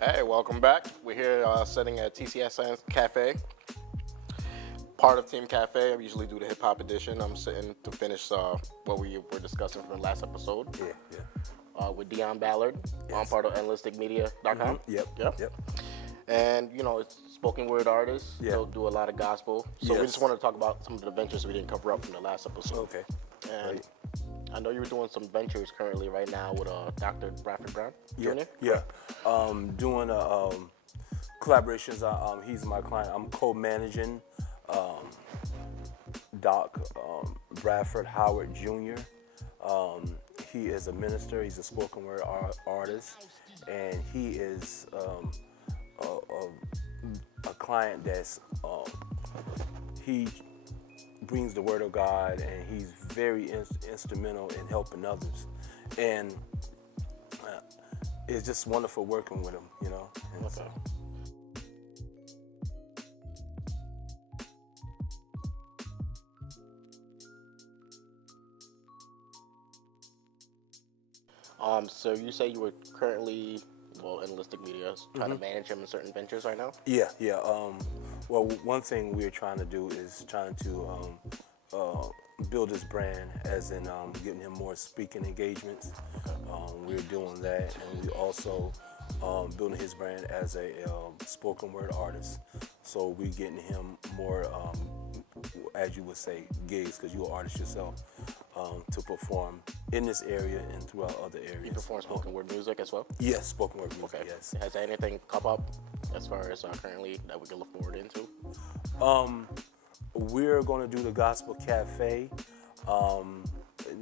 Hey, welcome back. We're here sitting at TCS Cafe, part of Team Cafe. I usually do the hip hop edition. I'm sitting to finish what we were discussing from the last episode. With Deon Ballard, I'm part of Nlisticmedia.com. Yep. And you know, it's spoken word artist. Yeah. They'll do a lot of gospel. So we just want to talk about some of the ventures we didn't cover up from the last episode. Okay. And I know you're doing some ventures currently right now with Dr. Bradford Brown Jr. Yeah. Doing collaborations. He's my client. I'm co-managing Doc Bradford Howard Jr. He is a minister. He's a spoken word artist, and he is a client that's he brings the word of God, and he's very instrumental in helping others, and it's just wonderful working with him, you know. And so. So you say you were currently, Nlistic Media, trying to manage him in certain ventures right now? Yeah. Well, one thing we're trying to do is trying to build his brand, as in getting him more speaking engagements. We're doing that, and we also building his brand as a spoken word artist. So we're getting him more, as you would say, gigs, because you're an artist yourself, to perform in this area and throughout other areas. You perform spoken word music as well? Yes, spoken word music, yes. Has anything come up as far as currently that we can look forward into? We're going to do the Gospel Cafe.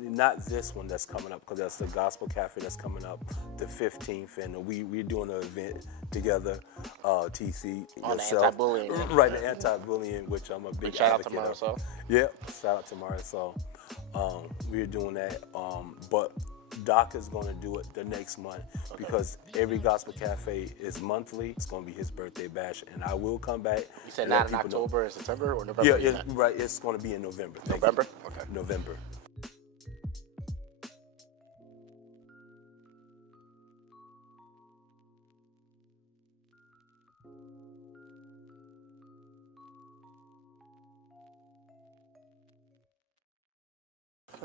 Not this one that's coming up, because that's the Gospel Cafe that's coming up the 15th, and we're doing an event together, TC. On yourself. the anti-bullying. Right, the anti-bullying, which I'm a big shout advocate out to of. Yeah, shout out to Marisol. We're doing that, but Doc is going to do it the next month, because every Gospel Cafe is monthly. It's going to be his birthday bash, and I will come back. You said not in October and September or November? Yeah, right. It's going to be in November. November? Okay. November.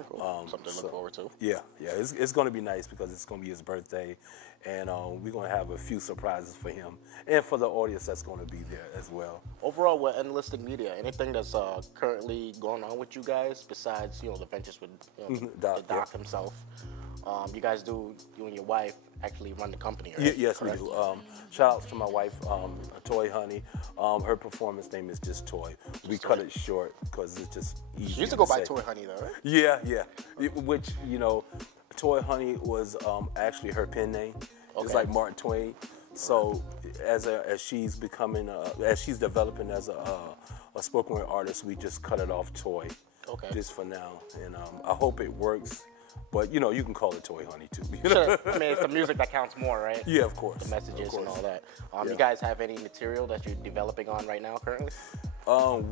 Cool. Something to look forward to. Yeah. It's going to be nice, because it's going to be his birthday, and we're going to have a few surprises for him and for the audience that's going to be there as well. Overall, with Nlistic Media, anything that's currently going on with you guys besides the ventures with Doc himself? You guys you and your wife actually run the company, right? Yes, correct? we do. Shout out to my wife, Toy Honey. Her performance name is just Toy. We cut it short because it's just easy. She used to go by Toy Honey, though, right? Yeah. Which, Toy Honey was actually her pen name. Okay. It's like Mark Twain. So as she's becoming, as she's developing as a spoken word artist, we just cut it off Toy. Okay. Just for now, and I hope it works. But you can call it Toy Honey too. Sure. I mean, it's the music that counts more, right? Yeah, of course. The messages and all that. Yeah. You guys have any material that you're developing on right now currently?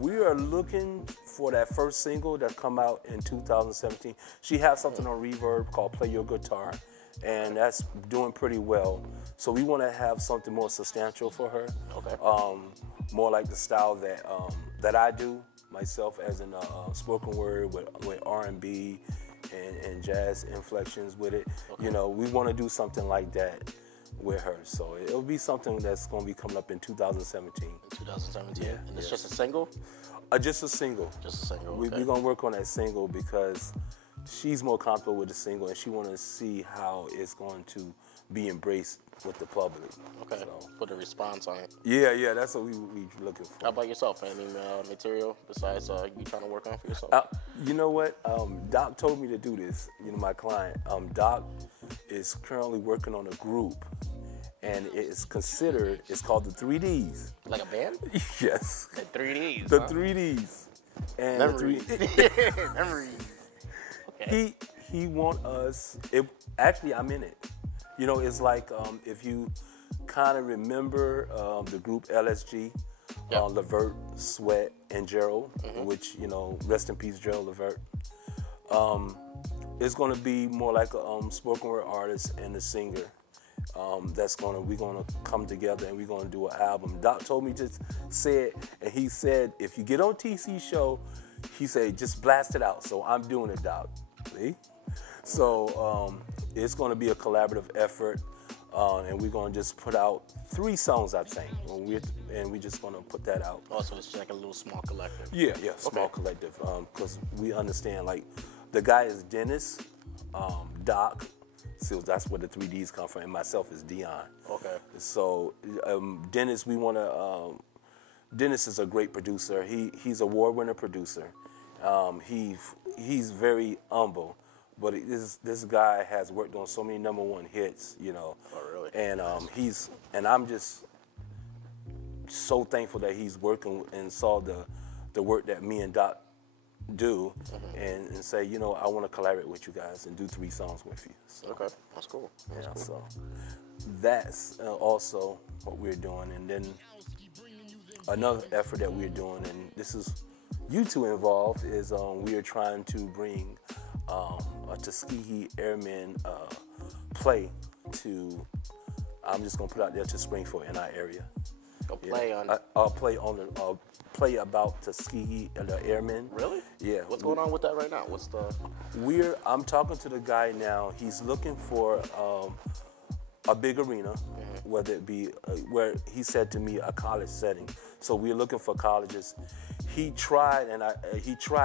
We are looking for that first single that come out in 2017. She has something on Reverb called Play Your Guitar, and that's doing pretty well. So we want to have something more substantial for her. Okay. More like the style that I do myself, as in spoken word with R&B. And jazz inflections with it. Okay. We want to do something like that with her. So it'll be something that's going to be coming up in 2017. In 2017? Yeah. And it's just a single? Just a single. Just a single, okay. We're going to work on that single, because she's more comfortable with the single, and she wants to see how it's going to be embraced with the public. Okay, so put a response on it. Yeah, that's what we looking for. How about yourself? Any material besides you trying to work on for yourself? You know what? Doc told me to do this. My client, Doc, is currently working on a group, and it's called the 3Ds. Like a band? Yes. The 3Ds. The 3Ds. And memories. Memories. Okay. He want us. Actually, I'm in it. It's like if you kind of remember the group LSG, Levert, Sweat, and Gerald, which, rest in peace, Gerald Levert. It's going to be more like a spoken word artist and a singer. we're gonna come together and we're gonna do an album. Doc told me just say it, and he said if you get on TC show, he said just blast it out. So I'm doing it, Doc. See? So it's gonna be a collaborative effort, and we're gonna just put out 3 songs, I think, and we're just gonna put that out. Oh, so it's like a little small collective. Yeah, small collective, because we understand like the guy is Dennis, Doc. So that's where the 3 Ds come from, and myself is Deon. Okay. So Dennis, Dennis is a great producer. He's a award-winning producer. He's very humble, but this guy has worked on so many #1 hits, you know. Oh, really? And I'm just so thankful that he's working and saw the work that me and Doc do, and say, you know, I want to collaborate with you guys and do 3 songs with you. So, okay, that's cool. That's cool. So that's also what we're doing. And then another effort that we're doing, and this is you two involved, is we are trying to bring a Tuskegee Airmen play to, I'm just going to put out there, to Springfield in our area. Go play on. I'll play about Tuskegee and the Airmen. Really? Yeah. What's going on with that right now? What's the? I'm talking to the guy now. He's looking for a big arena, whether it be where he said to me a college setting. So we're looking for colleges. He tried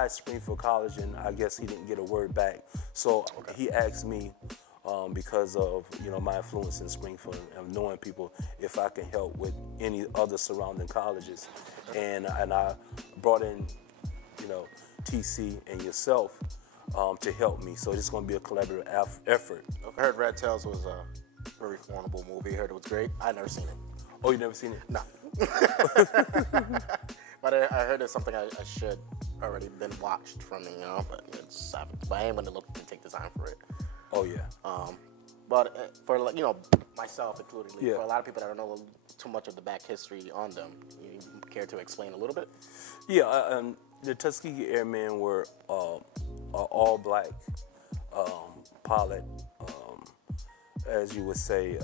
Springfield College, and I guess he didn't get a word back. So he asked me, because of my influence in Springfield and knowing people, if I can help with any other surrounding colleges, and I brought in TC and yourself to help me. So it's going to be a collaborative effort. I heard Red Tails was a very formidable movie. I heard it was great. I never seen it. Oh, you never seen it? No. But I heard it's something I should already been watched from me, but I ain't gonna look and take the time for it. Oh yeah. But for myself included, for a lot of people that don't know too much of the back history on them, you care to explain a little bit? Yeah, the Tuskegee Airmen were an all-black pilot, as you would say,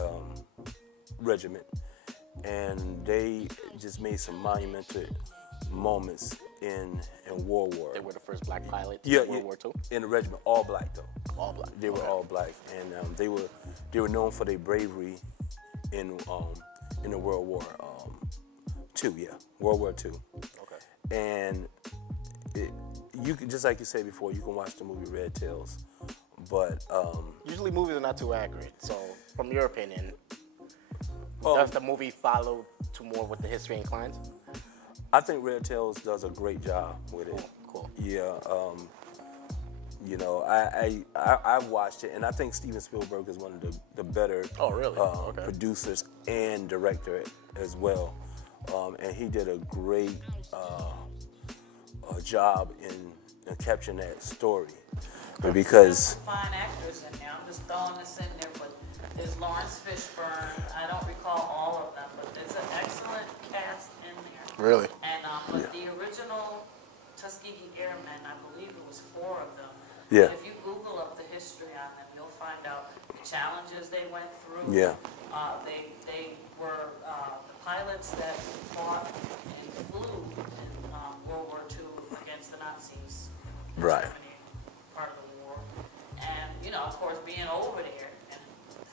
regiment, and they just made some monumental moments in World War. They were the first black pilots in World War II? In the regiment, all black though. All black. They were all black, and they were known for their bravery in the World War II. Yeah, World War II. Okay. And you can, just like you said before, you can watch the movie Red Tails, but usually movies are not too accurate. So, from your opinion, does the movie follow to more with the history inclined? I think Red Tails does a great job with it. Cool. Yeah. I watched it, and I think Steven Spielberg is one of the better producers and director as well. And he did a great job in capturing that story. Because fine actors in there. I'm just throwing this in there, but there's Lawrence Fishburne. I don't recall all of them, but there's an excellent cast in there. Really? And but the original Tuskegee Airmen, I believe it was 4 of them. Yeah. And if you Google up the history on them, you'll find out the challenges they went through. Yeah. They were the pilots that fought and flew in World War II against the Nazis. Right. Germany, part of the war. And, of course, being over there and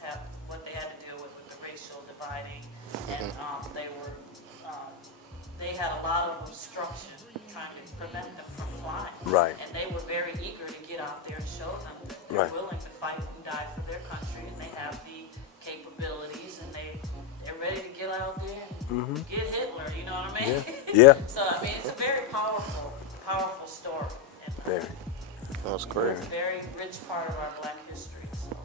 have what they had to deal with the racial dividing. And they had a lot of obstruction trying to prevent them from flying. Right. And they were very eager to get out there and show them that they're willing to fight and die for their country, and they have the capabilities, and they're ready to get out there and get Hitler, you know what I mean? Yeah. So, I mean, it's a very powerful story. Very. That's great. It's a very rich part of our black history. So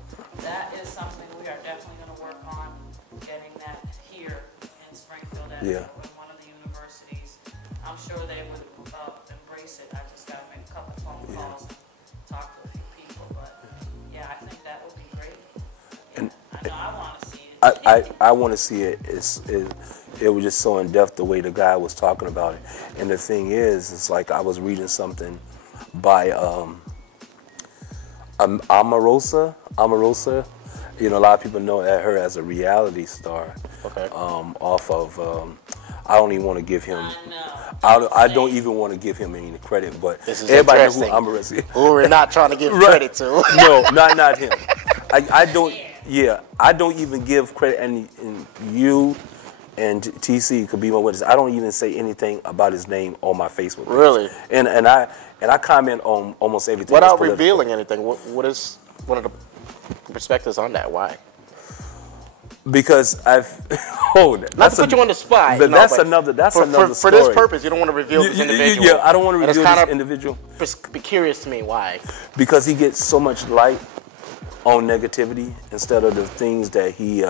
that is something we are definitely going to work on, getting that here in Springfield at one of the universities. I'm sure they would embrace it. I just got to make a couple phone calls and talk to a few people. But yeah, I think that would be great. And I know I want to see it. I want to see it. It was just so in depth the way the guy was talking about it. And the thing is, it's like I was reading something by OMAROSA, You know, a lot of people know her as a reality star. Okay. Off of, I don't even want to give him. I don't even want to give him any credit, but this is everybody knows who OMAROSA. Who we're not trying to give credit to. No, not him. I don't. Yeah, I don't even give credit, and you and TC could be my witness. I don't even say anything about his name on my Facebook page. Really? And I comment on almost everything. Without revealing anything, what are the perspectives on that? Why? Because I've not to put you on the spot. That's another story. For this purpose, you don't want to reveal this individual. Yeah, I don't want to reveal this individual. Be curious to me why. Because he gets so much light on negativity instead of the things that he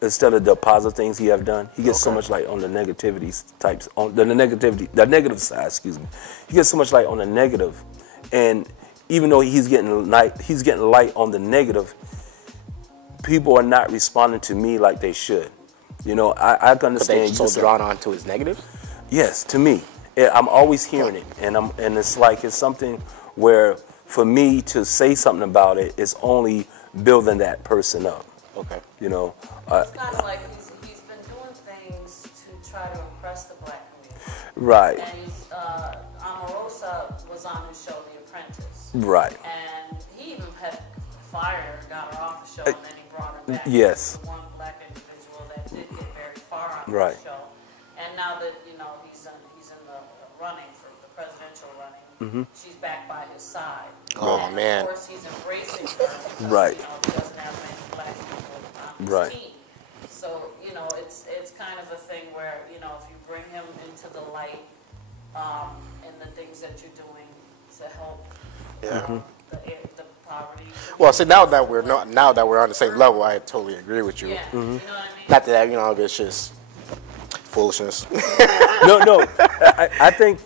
instead of the positive things he have done. He gets so much light on the negativity types, on the negative side. Excuse me. He gets so much light on the negative, and even though he's getting light on the negative, people are not responding to me like they should. You know, I can understand. But they're so drawn on to his negatives? Yes, to me. I'm always hearing it, and it's like it's something where for me to say something about it is only building that person up. Okay. You know. It's kind of like he's been doing things to try to impress the black community. Right. And OMAROSA was on his show, The Apprentice. Right. And he even had fired her, got her off the show, and then he brought her back. Yes. The one black individual that did get very far on Right. the show. And now that, you know, he's in the running for the presidential running, she's back by his side. Oh, and man. Of course, he's embracing her because, Right. you know, he doesn't have many black people on his Right. team. So, you know, it's kind of a thing where, you know, if you bring him into the light and the things that you're doing to help the poverty. Well, see, now that we're on the same level, I totally agree with you. Yeah, you know what I mean? Not that, you know, it's just foolishness. No. I think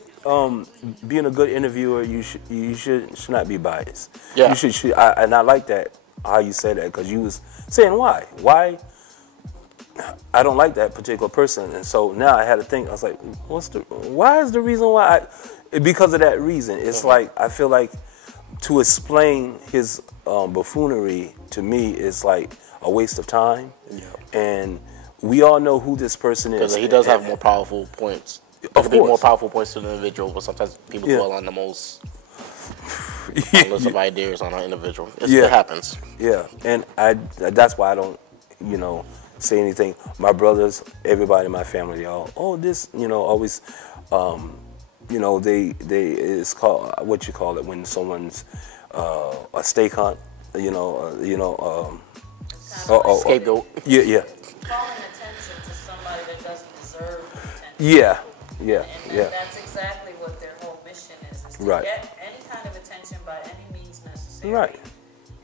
being a good interviewer, you should not be biased. Yeah. You should. And I like that how you said that, because you was saying why I don't like that particular person, and so now I had to think. I was like, why is the reason why? Because of that reason. It's like I feel like to explain his buffoonery to me is like a waste of time. Yeah. And we all know who this person is. Because he does have more powerful points. There could be more powerful points to the individual, but sometimes people dwell on the most list of ideas on an individual. It happens. Yeah, and that's why I don't, you know, say anything. My brothers, everybody in my family, y'all, this, you know, always, you know, it's called, what you call it when someone's a stake hunt, scapegoat. Yeah. Calling attention to somebody that doesn't deserve attention. Yeah. And that's exactly what their whole mission is to get any kind of attention by any means necessary. Right.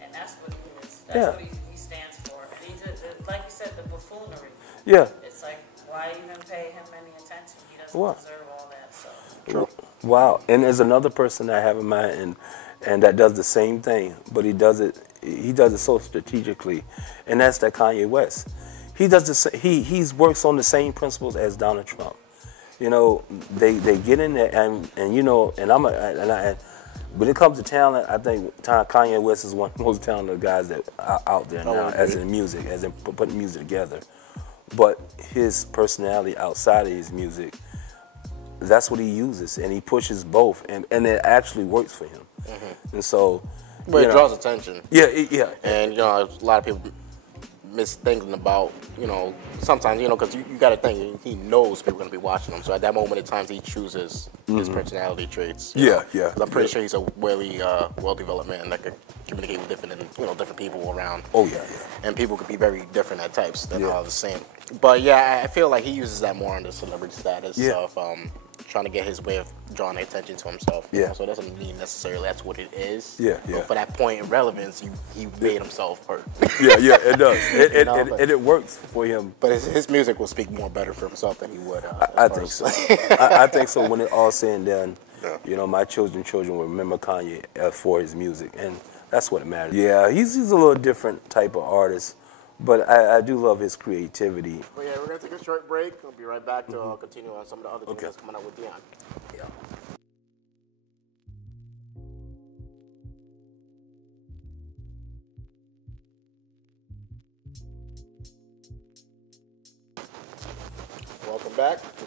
And that's what he is. That's what he stands for. And he just, like you said, the buffoonery. Yeah. It's like, why even pay him any attention? He doesn't deserve all that. So. True. Wow. And there's another person I have in mind, and that does the same thing, but he does it so strategically, and that's that Kanye West. He does he works on the same principles as Donald Trump. You know, they get in there, and you know, when it comes to talent, I think Kanye West is one of the most talented guys that are out there now, as in music, as in putting music together. But his personality outside of his music, that's what he uses, and he pushes both, and it actually works for him. And so, but it draws attention. Yeah. And you know, a lot of people miss thinking about, you know, sometimes, you know, because you got to think he knows people are going to be watching him. So at that moment in time, he chooses his personality traits. Yeah. I'm pretty sure he's a really well-developed man that could communicate with different people around. Oh yeah. And people could be very different at types. They're not all the same. But yeah, I feel like he uses that more on the celebrity status of trying to get his way of drawing attention to himself. Yeah. So it doesn't mean necessarily that's what it is. Yeah. But for that point in relevance, he made himself hurt. Yeah, it does. It works for him. But his music will speak more better for himself than he would. I think so. I think so. When it all said and done, you know, my children will remember Kanye for his music, and that's what matters. Yeah, he's a little different type of artist, but I do love his creativity. Well, yeah, we're gonna take a short break. We'll be right back to continue on some of the other things that's coming out with Deon. Yeah.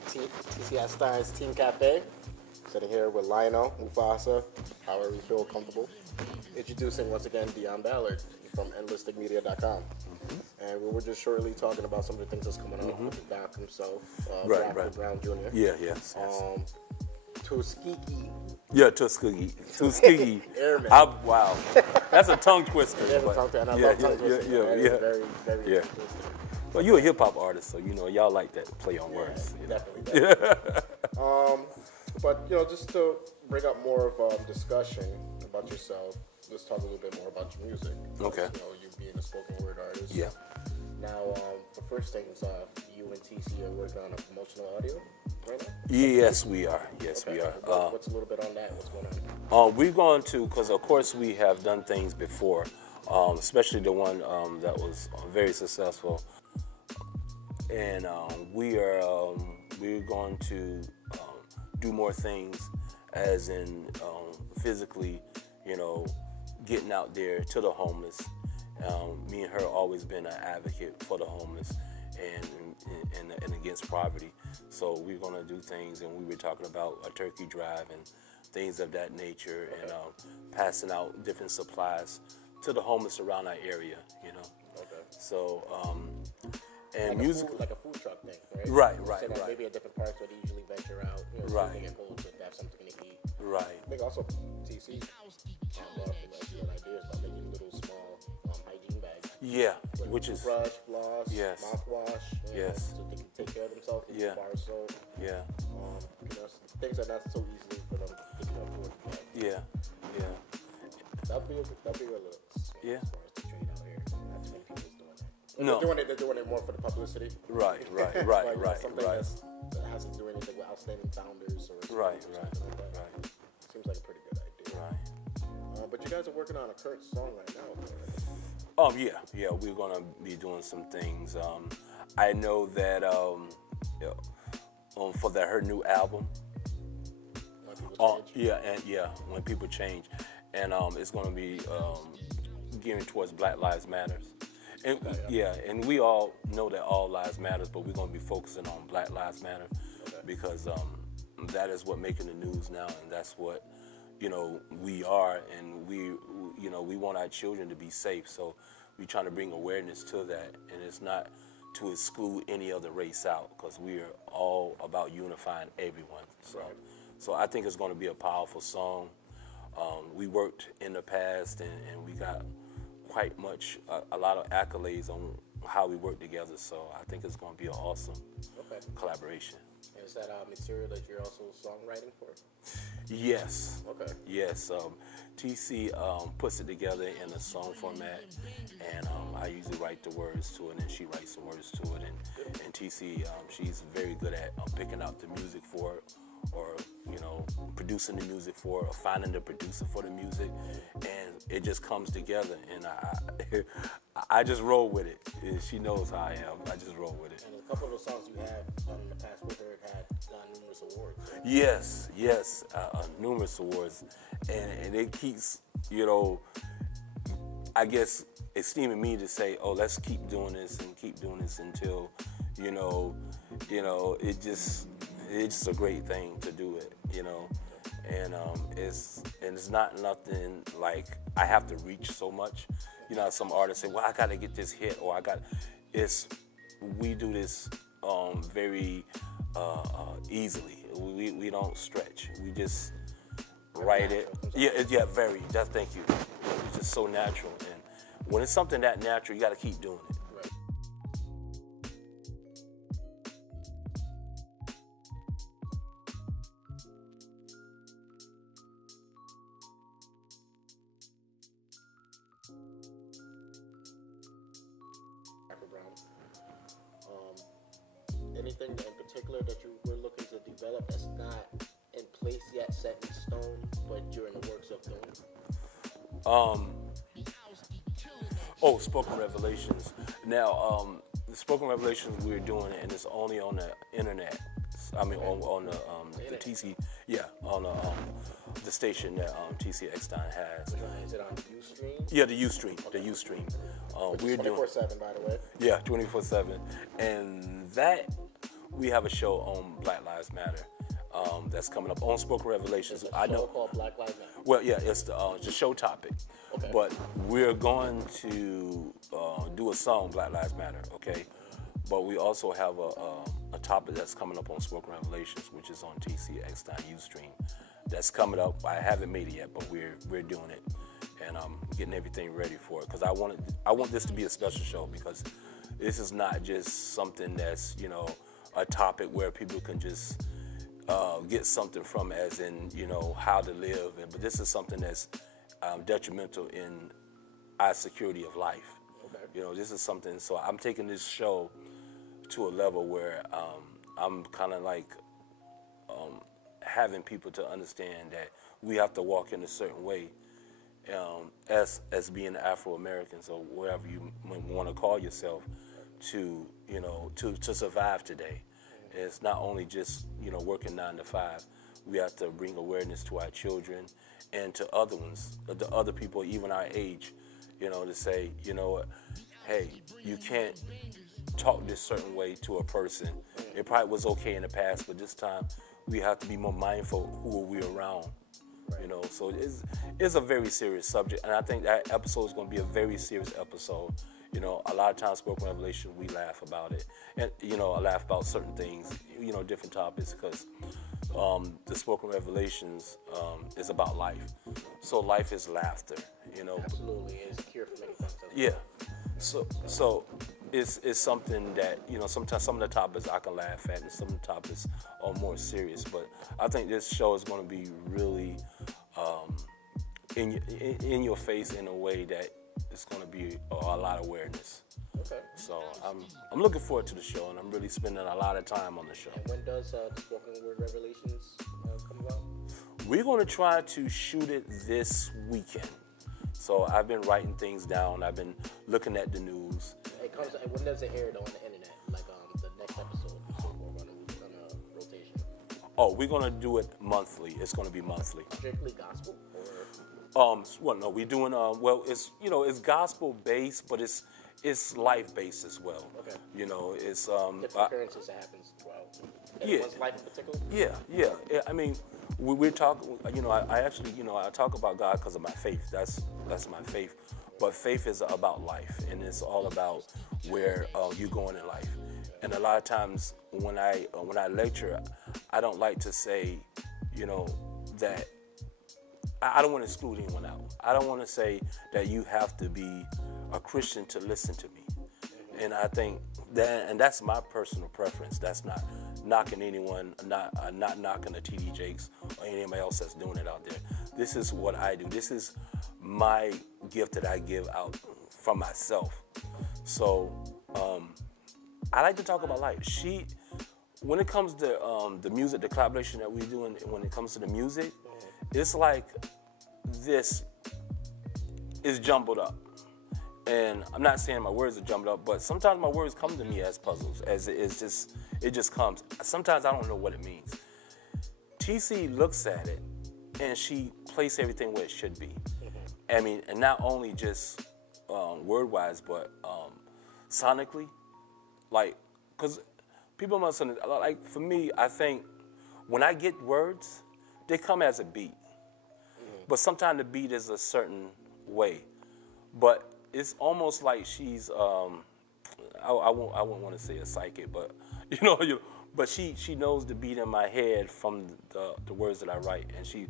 TC Eckstein's Team Cafe. Sitting here with Lionel, Mufasa, however you feel comfortable. Introducing once again Deon Ballard from Nlisticmedia.com. And we were just shortly talking about some of the things that's coming out with Doc himself, Right. Brown Jr. Yes. Tuskegee. Yeah, Tuskegee. Airman. Wow. That's a tongue twister. It is a tongue twister, and I love tongue twisters. Yeah. Very, very Yeah. twisted. Well, you're a hip hop artist, so y'all like that play on words. Definitely. But just to bring up more of discussion about yourself, let's talk a little bit more about your music. Okay. You being a spoken word artist. Yeah. Now, the first thing is you and TC are working on a promotional audio right now? Yes, we are. Yes, Okay. we are. What's a little bit on that? What's going on? We're going to, because of course we have done things before, especially the one that was very successful, and we're going to do more things, as in physically, getting out there to the homeless. Me and her always been an advocate for the homeless and against poverty. So we're gonna do things, and we were talking about a turkey drive and things of that nature, and passing out different supplies to the homeless around our area. Okay. So and like music, like a food truck thing, right? Right. Maybe at different parts where they usually venture out. Right. They get cold, so they have something to eat. Right. I think also TC brought up ideas about making little small hygiene bags. Yeah, which is brush, floss, Yes. mouthwash, Yes. so they can take care of themselves. Yeah. Bar soap, yeah, things that are not so easily for them to afford. yeah. That'd be a little. Yeah. As far as the trade out here, not too many people's doing that. No. They're doing it more for the publicity. Right. Something that hasn't to do anything with outstanding founders or Right. something like that. Seems like a pretty good idea. Right. But you guys are working on a current song right now. Yeah. We're gonna be doing some things. I know that for her new album. When people change, and it's gonna be gearing towards Black Lives Matters. And and we all know that all lives matters, but we're gonna be focusing on Black Lives Matter because that is what making the news now, and that's what we are, and we want our children to be safe. So we're trying to bring awareness to that, and it's not to exclude any other race out, because we are all about unifying everyone. So I think it's going to be a powerful song. We worked in the past, and we got quite much a lot of accolades on how we work together. So I think it's going to be an awesome collaboration. And is that material that you're also songwriting for? Yes. Okay. Yes. TC puts it together in a song format, and I usually write the words to it, and she writes the words to it. And TC, she's very good at picking out the music for it, or producing the music for it, or finding the producer for the music, and it just comes together. And I just roll with it. She knows how I am. I just roll with it. And a couple of the songs you have done in the past with her had gotten numerous awards. Yes, numerous awards, and it keeps, I guess, esteeming me to say, oh, let's keep doing this until, it's just a great thing to do it, and it's not nothing like I have to reach so much. Some artists say, well, I got to get this hit, or we do this very easily. We don't stretch. We just write it. Very. Thank you. It's just so natural, and when it's something that natural, you got to keep doing it. Right. Anything in particular that you were looking to develop that's not in place yet, set in stone, but you're in the works of doing? Spoken Revelations. Now, the Spoken Revelations we're doing, and it's only on the internet. I mean, on the TC, on the station that TC Eckstein has. Is it on Ustream? Yeah, the Ustream. Okay. The Ustream. We're 24/7, by the way. Yeah, 24/7, and that we have a show on Black Lives Matter that's coming up on Spoken Revelations. It's a show called Black Lives Matter. Well, yeah, it's the show topic. Okay. But we're going to do a song, Black Lives Matter, okay? But we also have a topic that's coming up on Spoken Revelations, which is on TC Eckstein Ustream. That's coming up. I haven't made it yet, but we're doing it, and I'm getting everything ready for it because I want this to be a special show because this is not just something that's a topic where people can just get something from, as in how to live, but this is something that's detrimental in our security of life. Okay. This is something. So I'm taking this show to a level where I'm kind of like having people to understand that we have to walk in a certain way as being Afro-Americans or whatever you want to call yourself to survive today. It's not only just working 9 to 5. We have to bring awareness to our children and to other ones, the other people even our age, to say, hey, you can't talk this certain way to a person. It probably was okay in the past, but this time we have to be more mindful who we're around. So it's a very serious subject, and I think that episode is going to be a very serious episode. A lot of times, Spoken Revelation, we laugh about it, and I laugh about certain things, different topics, because the Spoken Revelations is about life. So life is laughter, Absolutely, it's a cure for many things. Yeah. So it's something that sometimes some of the topics I can laugh at, and some of the topics are more serious. But I think this show is going to be really in your face in a way that it's going to be a lot of awareness. Okay. So I'm looking forward to the show, and I'm really spending a lot of time on the show. And when does the Spoken Word Revelations come about? We're going to try to shoot it this weekend. So I've been writing things down. I've been looking at the news. When does it air on the internet? Like the next episode, so we're on a rotation. Oh, we're going to do it monthly. It's going to be monthly. Strictly gospel, or? Well, no, we're doing it's it's gospel based, but it's life based as well. Okay. It's different occurrences that happens throughout. Everyone's life in particular. Yeah. I mean, we're talking. I actually I talk about God because of my faith. That's my faith. But faith is about life, and it's all about where you're going in life. And a lot of times when I lecture, I don't like to say, that I don't want to exclude anyone out. I don't want to say that you have to be a Christian to listen to me. And I think that's my personal preference. That's not knocking anyone, not knocking the TD Jakes or anybody else that's doing it out there. This is what I do. This is my gift that I give out from myself. So I like to talk about life. When it comes to the music, the collaboration that we're doing, when it comes to the music, it's like this is jumbled up. And I'm not saying my words are jumbled up, but sometimes my words come to me as puzzles, as it just comes. Sometimes I don't know what it means. TC looks at it, and she places everything where it should be. I mean, and not only just word-wise, but sonically. Like, because people must understand, like, for me, I think when I get words, they come as a beat. But sometimes the beat is a certain way. But it's almost like she's, I wouldn't want to say a psychic, but, but she knows the beat in my head from the words that I write, and she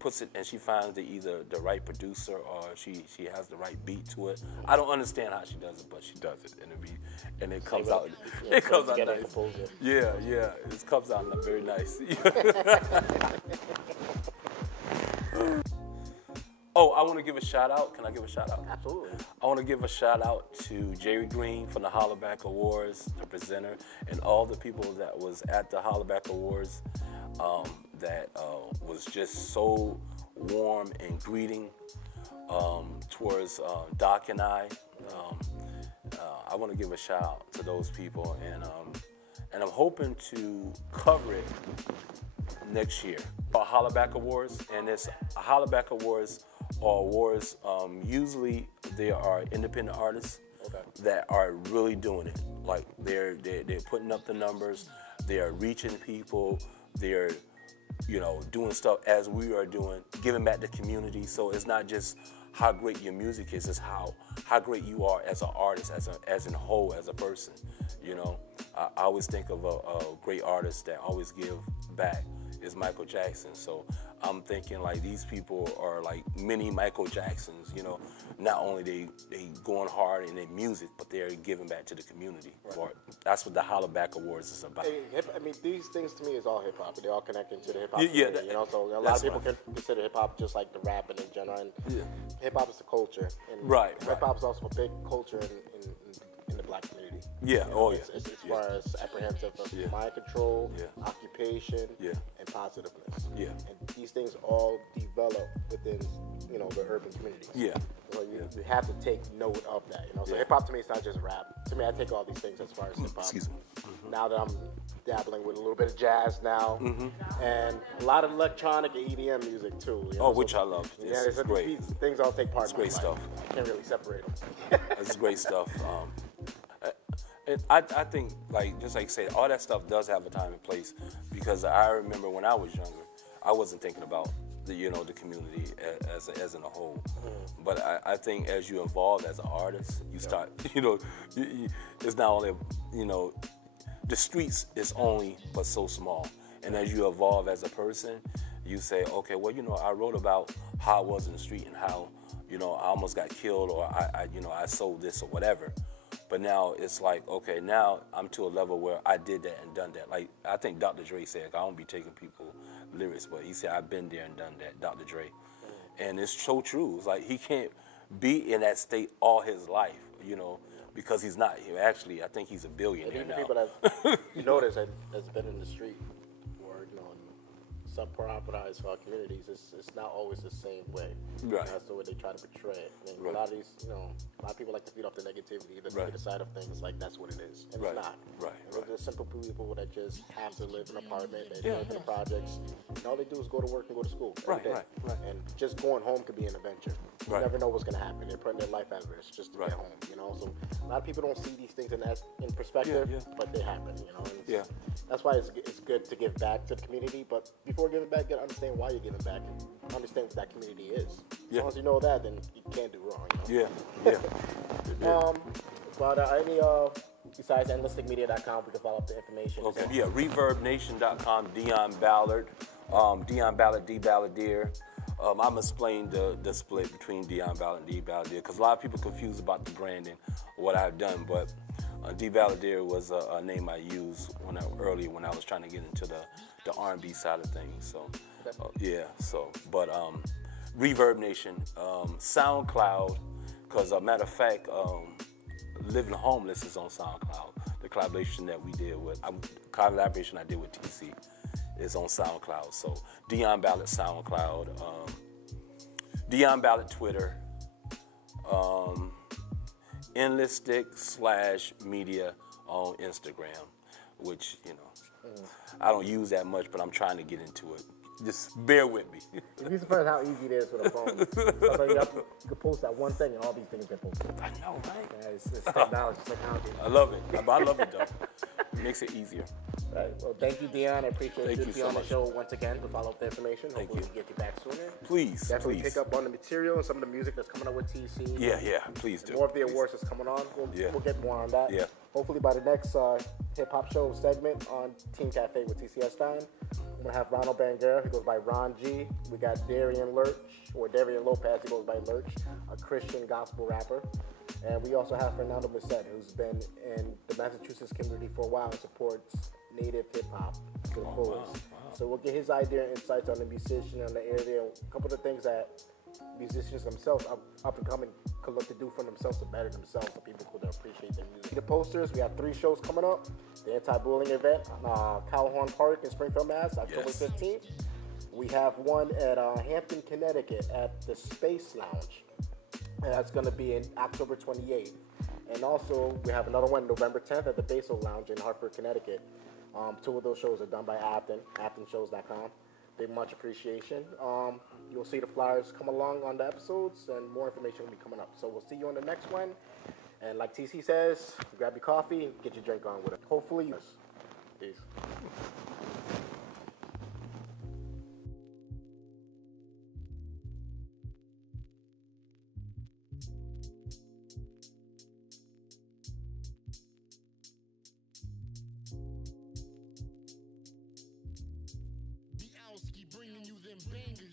puts it, and she finds either the right producer or she has the right beat to it. I don't understand how she does it, but she does it, and it comes out. It comes out nice. Yeah, it comes out very nice. Oh, I want to give a shout out. Can I give a shout out? Absolutely. I want to give a shout out to Jerry Green from the Hollaback Awards, the presenter, and all the people that was at the Hollaback Awards that was just so warm and greeting towards Doc and I. I want to give a shout out to those people, and I'm hoping to cover it next year. Hollaback Awards, and it's Hollaback Awards are awards. Usually they are independent artists that are really doing it. Like they're putting up the numbers. They're reaching people. They're, you know, doing stuff as we are doing, giving back to the community. So it's not just how great your music is, it's how great you are as an artist, as a whole, as a person. You know, I always think of a great artist that always give back is Michael Jackson. So I'm thinking like these people are like mini Michael Jacksons, you know. Not only they going hard in their music, but they're giving back to the community. Right. That's what the Hollaback Awards is about. I mean, these things to me is all hip hop. They're all connecting to the hip hop community, you know. So a lot of people can consider hip hop just like the rapping in general. And hip hop is the culture. And hip hop is also a big culture in the black community. Yeah. You know, as far as apprehensive of mind control, occupation, and positiveness. Yeah. And these things all develop within, you know, the urban communities. Yeah. So you have to take note of that, you know. So hip hop to me is not just rap. To me, I take all these things as far as hip hop. Excuse me. Now that I'm dabbling with a little bit of jazz now, and a lot of electronic and EDM music too. You know? Which I love. It's great. These things all take part. It's great stuff. I can't really separate them. It's great stuff. And I think, like, just like you said, all that stuff does have a time and place, because I remember when I was younger, I wasn't thinking about the, you know, the community as in a whole. But I think as you evolve as an artist, you start, you know, it's not only, you know, the streets is only but so small. And as you evolve as a person, you say, okay, well, you know, I wrote about how I was in the street and how, you know, I almost got killed, or I sold this or whatever. But now it's like, okay, now I'm to a level where I did that and done that. Like, I think Dr. Dre said, I don't be taking people lyrics, but he said, I've been there and done that, Dr. Dre. And it's so true. It's like he can't be in that state all his life, you know, because he's not. Actually, I think he's a billionaire now. People that you notice that's been in the street or, you know, in sub-parameterized communities, it's not always the same way. Right. That's the way they try to portray it. I mean, a lot of these, you know, a lot of people like to feed off the negativity, the negative side of things. Like, that's what it is. And it's not. There's simple people that just have to live in an apartment, they live in the projects, and all they do is go to work and go to school every day. And just going home could be an adventure. You never know what's going to happen. They're putting their life at risk just to get home, you know. So a lot of people don't see these things in perspective, but they happen, you know. And that's why it's good to give back to the community, but before giving back, you gotta understand why you're giving back and understand what that community is. As long as you know that, then you can't do wrong, you know? But besides Nlisticmedia.com, we can follow up the information. ReverbNation.com, Deon Ballard, Deon Ballard, D Balladeer. I'm explaining the split between Deon Ballard and D Balladeer, because a lot of people confused about the branding, what I've done, but D Balladeer was a name I used earlier when I was trying to get into the R&B side of things. So, but Reverb Nation, SoundCloud, because matter of fact, Living Homeless is on SoundCloud. The collaboration that we did with, I did with TC is on SoundCloud. So Deon Ballard SoundCloud, Deon Ballard Twitter, Nlistic /media on Instagram, which, you know, I don't use that much, but I'm trying to get into it. Just bear with me. You'd be surprised how easy it is with a phone. You can post that one thing and all these things get posted. I know, right? Yeah, it's technology. I love it. I love it, though. It makes it easier. Right. Well, thank you, Deon. I appreciate you being on the show once again to follow up the information. Hopefully we get you back sooner. Please. Definitely pick up on the material and some of the music that's coming up with TC. Yeah, please do. More of the awards that's coming on. We'll get more on that. Yeah. Hopefully by the next hip-hop show segment on Team Cafe with TC Eckstein, I'm going to have Ronald Bangera. He goes by Ron G. We got Darian Lopez. He goes by Lurch, a Christian gospel rapper. And we also have Fernando Merced, who's been in the Massachusetts community for a while and supports native hip-hop to the fullest. Wow. So we'll get his idea and insights on the musician and the area, a couple of things that musicians themselves up and coming could look to do for themselves to better themselves, so people could appreciate their music. The posters, we have 3 shows coming up. The anti-bullying event on Cowhorn Park in Springfield, Mass, October 15th. We have one at Hampton, Connecticut at the Space Lounge. And that's going to be in October 28th. And also, we have another one November 10th at the Basil Lounge in Hartford, Connecticut. 2 of those shows are done by Afton, aftonshows.com. Big much appreciation. You'll see the flyers come along on the episodes, and more information will be coming up. So we'll see you on the next one. And like TC says, grab your coffee and get your drink on with it. Hopefully, Peace. Bringing you them bangers.